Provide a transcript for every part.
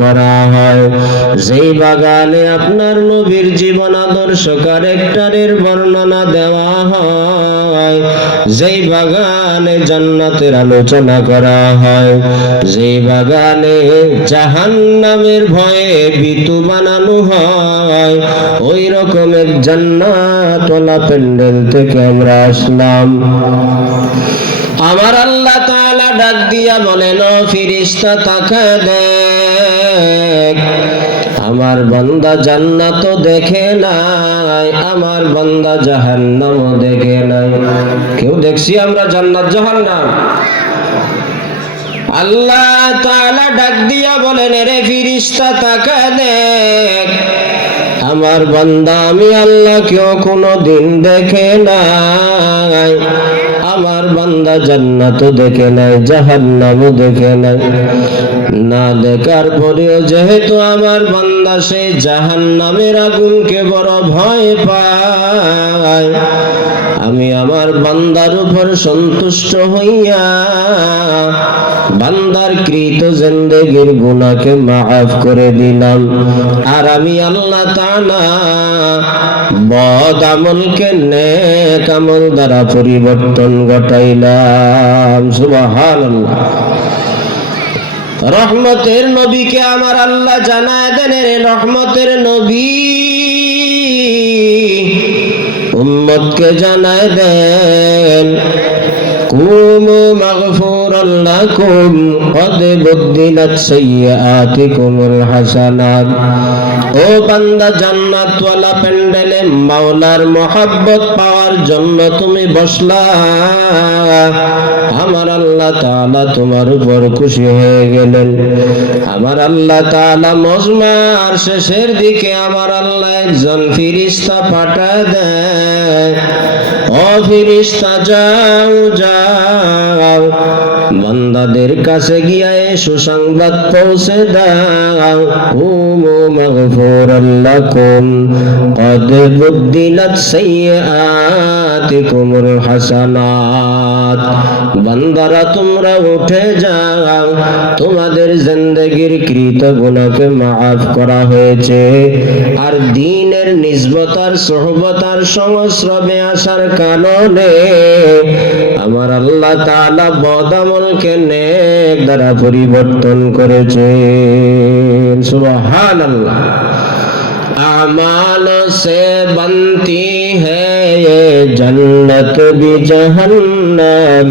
করা হয়। যেই বাগানে আপনার নবীর জীবন আদর্শ ক্যারেক্টারের বর্ণনা দেওয়া হয়, যেই বাগানে জান্নাতের আলোচনা করা হয়, যেই বাগানে জাহান্নামের ভয়ে বিতু বানানো হয়, ওই রকমের জান্নাতওয়ালা প্যান্ডেল থেকে আমরা আসলাম। আমার আল্লাহ ডাক দিয়া বলেন ফিরিস্তা, তাকা দেখ। আমার বান্দা জান্নাত দেখে নাই, আমার বান্দা জাহান্নাম দেখে নাই। কেউ দেখছি আমরা জান্নাত জাহান্নাম? আল্লাহ তাআলা ডাক দিয়া বলেন রে ফিরিস্তা, তাকা দেখ। আমার বান্দা, আমি আল্লাহ কেউ কোনো দিন দেখে নাই। আমার বান্দা জান্নাত দেখে নাই জাহান্নামও দেখে নাই না দেখার পরেও যেহেতু আমার বান্দা সেই জাহান্নামের আগুনকে বড় ভয় পায়। আমি আমার বান্দার উপর সন্তুষ্ট হইয়া বান্দার কৃত জিন্দেগির গুনাহকে মাফ করে দিলাম। আর আমি আল্লাহ তাআলা বদ আমলকে নেক আমল দ্বারা পরিবর্তন ঘটাইলাম, সুবহানাল্লাহ। রহমতের নবীকে আমার আল্লাহ জানায় দেন রহমতের নবী। উম্মতকে জানায় দেন কুমু মাগফুরান লাকুম কদ বুদ্দিলাত সাইয়্যাতিকুমুল হাসানাত ও বান্দা, জান্নাতওয়ালা প্যান্ডেলে মাওলার মহব্বত পাওয়ার জন্য তুমি বসলা। আমার আল্লাহ তাআলা তোমার উপর খুশি হয়ে গেলেন। আমার আল্লাহ তাআলা মজমার শেষের দিকে আমার আল্লাহ একজন ফিরিস্তা পাঠা দেয়। ও ফিরিস্তা যাও যাও বান্দাদের কাছে গিয়া এই সুসংবাদ পৌঁছে দাও হুমু মাগফুরান লাকুম قد بدلت سيئاتكم الحسنات বান্দারা তোমরা উঠে যাও তোমাদের জিন্দগির কৃত গুণাকে মাফ করা হয়েছে আর দিনের নিসবতার সহবতার সংস্রবে আসার কারণে আমার আল্লাহ তাআলা বদামলকে নেক দ্বারা পরিবর্তন করেছেন সুবহানাল্লাহ अमाल से बनती है جنت بھی جہنم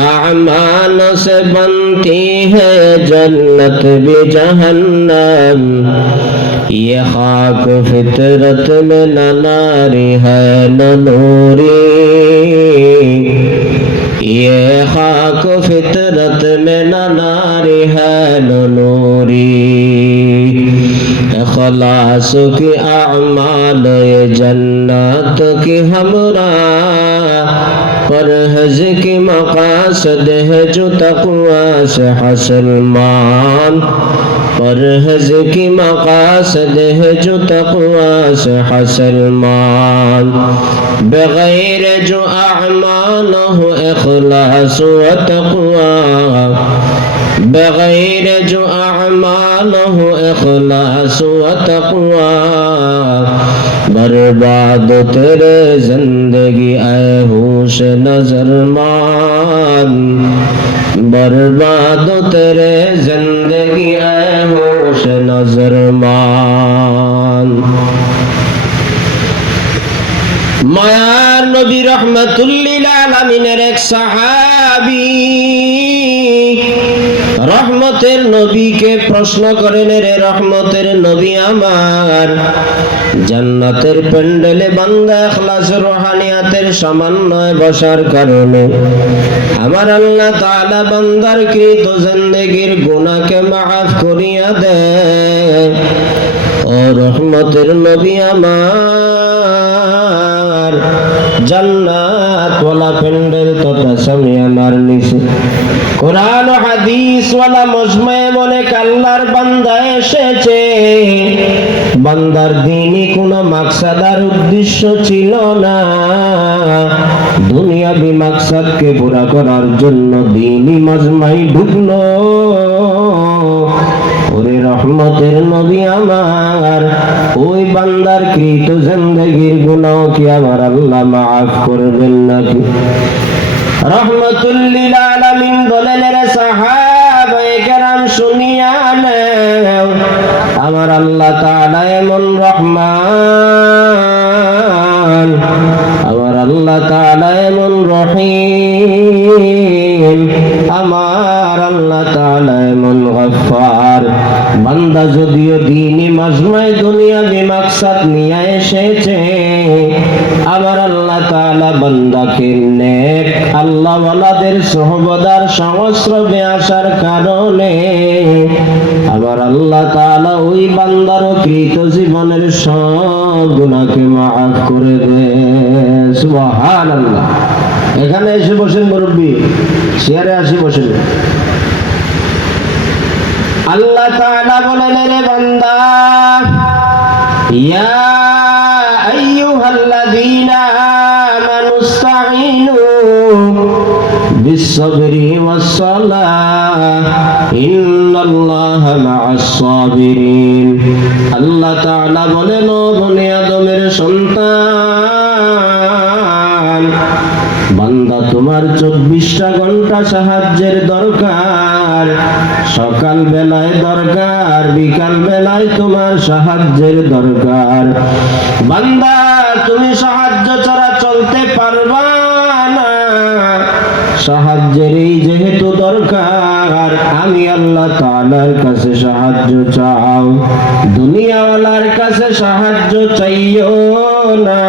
اعمال سے بنتی ہے جنت بھی جہنم یہ خاک فطرت میں نہ ناری ہے نہ نوری یہ خاک فطرت میں نہ ناری ہے نہ نوری خلاص کی اعمال جنت کی ہمراہ پرہز کی مقاصد ہے جو تقوا سے حاصل مان پرہز کی مقاصد ہے جو تقوا سے حاصل مان بغیر جو اعمال ہو اخلاص و تقوا بغیر جو اعمال ما إخلاص وتقوى. برباد تیرے زندگی اے ہوش نظر مان. برباد تیرے زندگی اے ہوش نظر مان. মায়ার নবী রহমতুল্লিল আলমিনের এক صحابی রহমতের নবীকে প্রশ্ন করেন রে রহমতের নবী আমার, জান্নাতের প্যান্ডেলে বান্দা এখলাস রোহানিয়াতের সমন্বয় বসার কারণে আমার আল্লাহ তাআলা বান্দার কৃত জিন্দেগির গুনাহকে মাফ করিয়া দেয়। ও রহমতের নবী আমার জান্নাত ওয়ালা প্যান্ডেল তথা সামিয়ানার নিচে কোরআন হাদিস ওয়ালা মজমায়ে বলে কাল্লার বান্দা এসেছে? বান্দার দিনই কোনো মাকসাদার উদ্দেশ্য ছিল না। দুনিয়াবি মাকসাদকে পুরা করার জন্য দিনই মজমাই ঢুকলো। রহমতের নবী আমার, ওই বান্দার কৃত জিন্দগির গুনাহ কি আমার আল্লাহ মাফ করবেন নাকি? রহমতুল্লিল আলামিন বলেন রে সাহাবায়ে কেরাম শুনিয়া নেও, আমার আল্লাহ তাআলা এমন রহমান, আমার আল্লাহ তাআলা এমন রহিম, আমার আল্লাহ তাআলা এমন গফফার বান্দা যদিও দিনই মাজমায় দুনিয়া বিমাকসাদ নিয়ে এসেছে আমার আল্লাহ তাআলা বান্দাকে নেক, আল্লাহ ওয়ালাদের সহবদার সংস্রবে আসার কারণে আমার আল্লাহ তাআলা ওই বান্দার কৃত জীবনের সব গুনাহকে মাফ করে দে সুবহানাল্লাহ। এখানে এসে বসেন মুরব্বী, চেয়ারে আসি বসেন। আল্লাহ তাআলা বলেন রে বান্দা, ইয়া বিস-সাবরি ওয়াস-সালাহ ইন্নাল্লাহা মা'আস সাবিরিন আল্লাহ তাআলা বলেন, ও বনি আদমের বান্দা, তোমার চব্বিশটা ঘণ্টা সাহায্যের দরকার। সকাল বেলায় দরকার বিকাল বেলায় তোমার সাহায্যের দরকার। বান্দা, তুমি সাহায্য ছাড়া চলতে পারবা না সাহায্যের এই যেহেতু দরকার, আমি আল্লাহ তাআলার কাছে সাহায্য চাও। দুনিয়াওয়ালার কাছে সাহায্য চাইও না।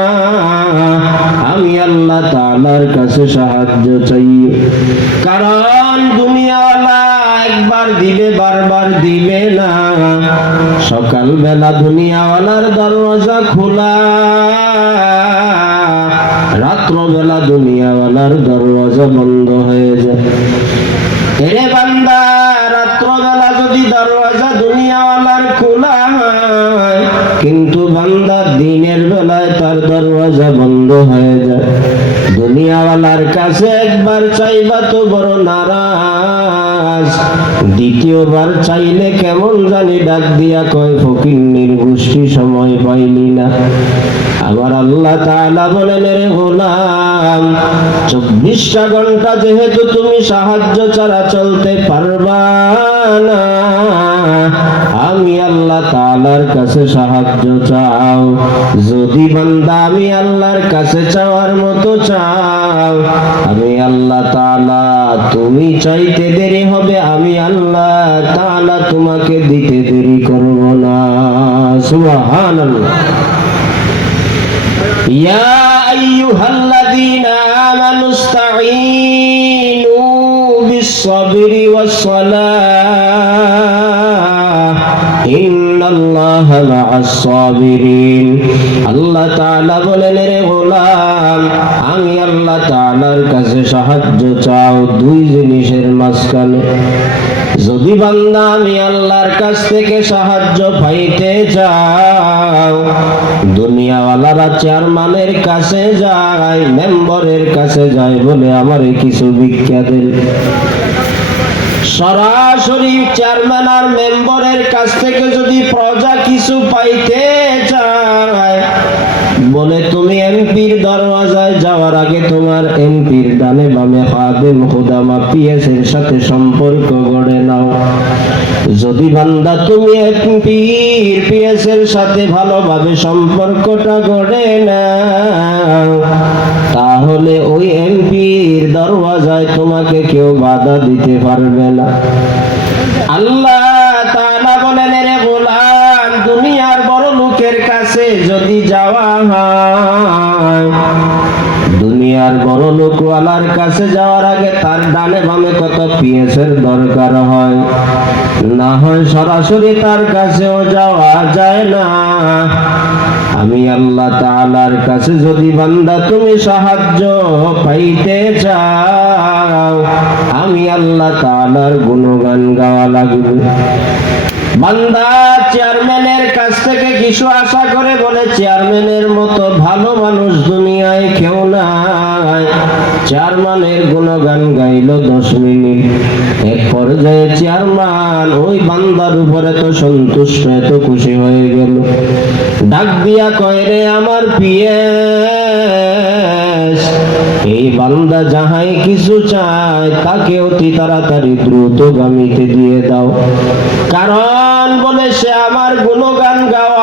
আমি আল্লাহ তাআলার কাছে সাহায্য চাই কারণ দুনিয়াওয়ালা একবার দিবে, বারবার দিবে না। সকাল বেলা দুনিয়াওয়ালার দরওয়াজা খোলা। রাত্রবেলা দুনিয়াওয়ালার দরওয়াজা বন্ধ হয়ে যায়। বান্দা যদি খোলা কিন্তু বান্দা দিনের বেলায় বন্ধ হয়ে যায়। দুনিয়াওয়ালার কাছে একবার চাইবা তো বড় নারাজ দ্বিতীয়বার চাইলে কেমন জানি ডাক দিয়া কয় ফকির নির্গোষ্ঠী সময় পাইলি না। আবার আল্লাহ তাআলা বলেন রে গোলাম, চব্বিশটা ঘণ্টা যেহেতু তুমি সাহায্য ছাড়া চলতে পারবা না, আমি আল্লাহ তাআলার কাছে সাহায্য চাও। যদি বান্দা আমি আল্লাহর কাছে চাওয়ার মতো চাও আমি আল্লাহ তালা তুমি চাইতে দেরি হবে, আমি আল্লাহ তালা তোমাকে দিতে দেরি করব না। সুহান আল্লাহ বলেন রে গোলাম, আমি আল্লাহ তালা সাহায্য চাও দুই জিনিসের মাঝখানে। যদি বান্দা আমি আল্লাহর কাছ থেকে সাহায্য পাইতে চাও, দুনিয়াওয়ালারা চেয়ারম্যানের কাছে যায়, মেম্বরের কাছে যায় বলে আমার কিছু ভিক্ষা সরাসরি চেয়ারম্যান আর মেম্বরের কাছ থেকে যদি প্রজা কিছু পাইতে চায়, বলে তুমি এমপির দরওয়াজায় যাওয়ার আগে তোমার এমপির খুদামা পিএস এর সাথে সম্পর্ক গড়ে নাও। যদি বান্দা তুমি এমপির পিএস এর সাথে ভালোভাবে সম্পর্কটা গড়ে নাও, তাহলে ওই এমপির দরওয়াজায় তোমাকে কেউ বাধা দিতে পারবে না। আল্লাহ তাআলা বলেন রে গোলাম, দুনিয়ার বড় লোকের কাছে যদি যাওয়া হয় দুনিয়ার বড় লোকওয়ালার কাছে যাওয়ার আগে তার ডানে বামে কত পিএসের দরকার হয়? না হয় সরাসরি তার কাছেও যাওয়া যায় না। আমি আল্লাহ তাআলার কাছে যদি বান্দা তুমি সাহায্য পাইতে চাও, আমি আল্লাহ তাআলার গুণগান গাওয়া লাগবে। বান্দা চেয়ারম্যানের কাছ থেকে কিছু আশা করে বলে, চেয়ারম্যানের মতো ভালো মানুষ দুনিয়ায় কেউ নাই। চেয়ারম্যানের গুণগান গাইল দশ মিনিট। এক পর্যায়ে চেয়ারম্যান, ওই বান্দার উপরে তো সন্তুষ্ট এত খুশি হয়ে গেল। ডাক দিয়া কয়, রে আমার পিয়ে এই বান্দা যাহাই কিছু চায়, তাকে অতি তাড়াতাড়ি দ্রুতগামীতে দিয়ে দাও। কারণ বলে সে আমার গুণগান গাওয়ার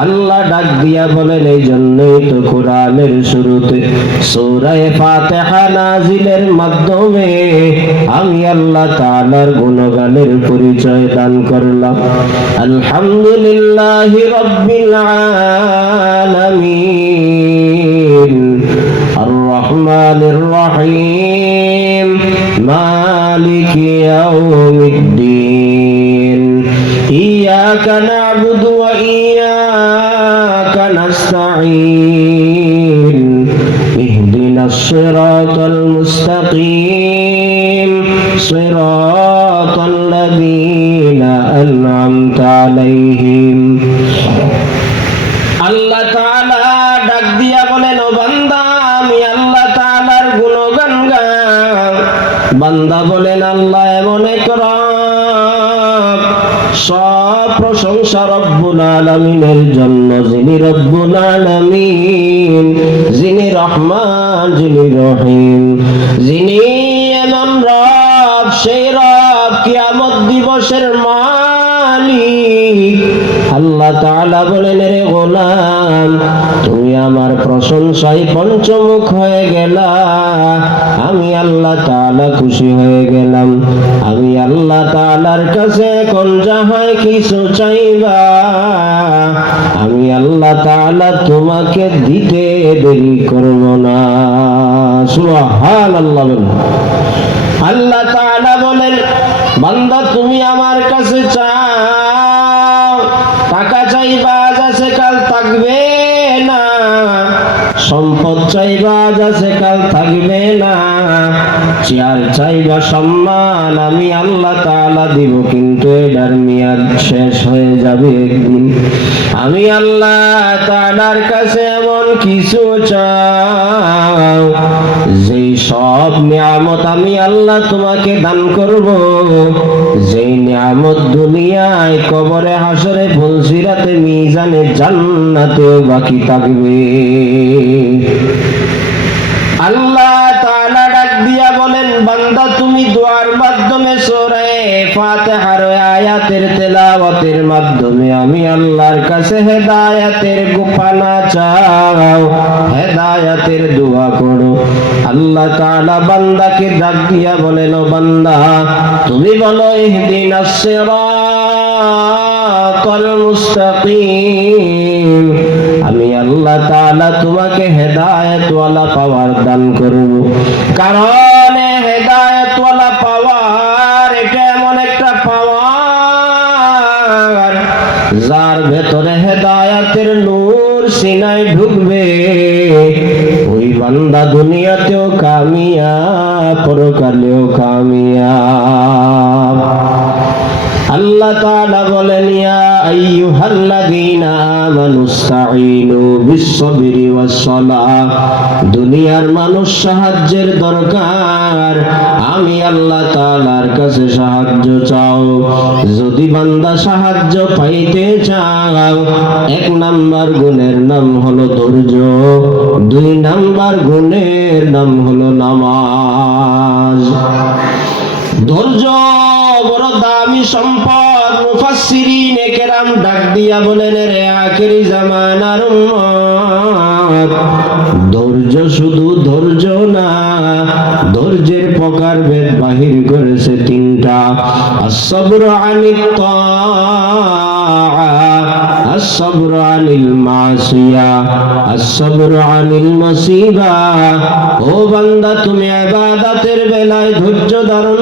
আল্লাহ ডাক দিয়া বলেন, এই জন্যই তো কোরআনের শুরুতে সূরায়ে ফাতিহা নাজিলের মাধ্যমে আমি আল্লাহ তাআলার গুণগানের পরিচয় দান করলাম। আলহামদুলিল্লাহি রাব্বিল আলামিন। আর রহমানির রহিম। মালিক ইয়াউমিদ্দিন। ইয়াকা না'বুদু ওয়া ইয়াকা নাস্তাঈন اهدنا الصراط المستقيم صراط الذين أنعمت عليهم আল্লাহ তাআলা ডাক দিয়া বলেন ও বান্দা আমি আল্লাহ তাআলার গুণগান গাও বান্দা বলেন সব প্রশংসা রব্বুল আলামিনের জন্য, যিনি রব্বুল আলামিন, যিনি রহমান, যিনি রহিম, যিনি এমন রব, সেই রব কিয়ামত দিবসের মালিক। আল্লাহ তাআলা বলেন রে গোলাম আমার প্রশংসায় পঞ্চমুখ হয়ে গেলা। আমি আল্লাহ তাআলা খুশি হয়ে গেলাম। আমি আল্লাহ তাআলার কাছে কোন যাহাই কিছু চাইবা, আমি আল্লাহ তাআলা তোমাকে দিতে দেরি করব না। সুবহানাল্লাহ আল্লাহ তাআলা বলেন, বান্দা তুমি আমার কাছে চাও টাকা চাইবা আজ আছে কাল থাকবে না সম্পদ চাইবা যাচ্ছে কাল থাকবে না। চেয়ার চাইবা সম্মান, আমি আল্লাহ তালা দিব, কিন্তু এটার মেয়াদ শেষ হয়ে যাবে একদিন। আমি আল্লাহ তালার কাছে এমন কিছু চাও যেই সব নিয়ামত আমি আল্লাহ তোমাকে দান করব। যেই নিয়ামত দুনিয়ায় কবরে হাসরে ফুলসিরাতে মিজানে জান্নাতে বাকি থাকবে। আল্লাহ তাআলা ডাক দিয়া বলেন, বান্দা, তুমি দোয়ার সূরা ফাতিহার আয়াতের তেলাওয়াতের মাধ্যমে আমি আল্লাহর কাছে হেদায়েতের গোপানা চাও, হেদায়েতের দোয়া করো। আল্লাহ তাআলা বান্দাকে ডাক দিয়া বলেন বান্দা, তুমি বলো ইহদিনাস আমি আল্লাহ তাআলা তোমাকে হেদায়েত ওয়ালা পাওয়ার দান করব। কারণ হেদায়েত যার ভেতরে হেদায়াতের নূর সিনাই ঢুকবে। ওই বান্দা দুনিয়াতেও কামিয়াব, পরকালেও কামিয়াব। আল্লাহ তাআলা বলেন, ইয়া আইয়ুহাল্লাযীনা আমানুস্তাঈনু বিস-সাবরি ওয়াস-সালাহ। দুনিয়ার মানুষ সাহায্যের দরকার। আমি আল্লাহ তাআলার কাছে সাহায্য চাও। যদি বান্দা সাহায্য পাইতে চাও, এক নাম্বার গুণের নাম হলো ধৈর্য, দুই নাম্বার গুণের নাম হলো নামাজ। ধৈর্য, বড় দামি সম্পদ, মুফাসসিরিন কেরাম ডাক দিয়া বলেন, রে আখেরি জামানার উম্মত। ধৈর্য শুধু ধৈর্য না, ধৈর্যের প্রকার ভেদ বাহির করেছে তিনটা আসবর আনিত الصبر عن المعصية الصبر عن المصيبة ও বান্দা তুমি ইবাদতের বেলায় ধৈর্য ধারণ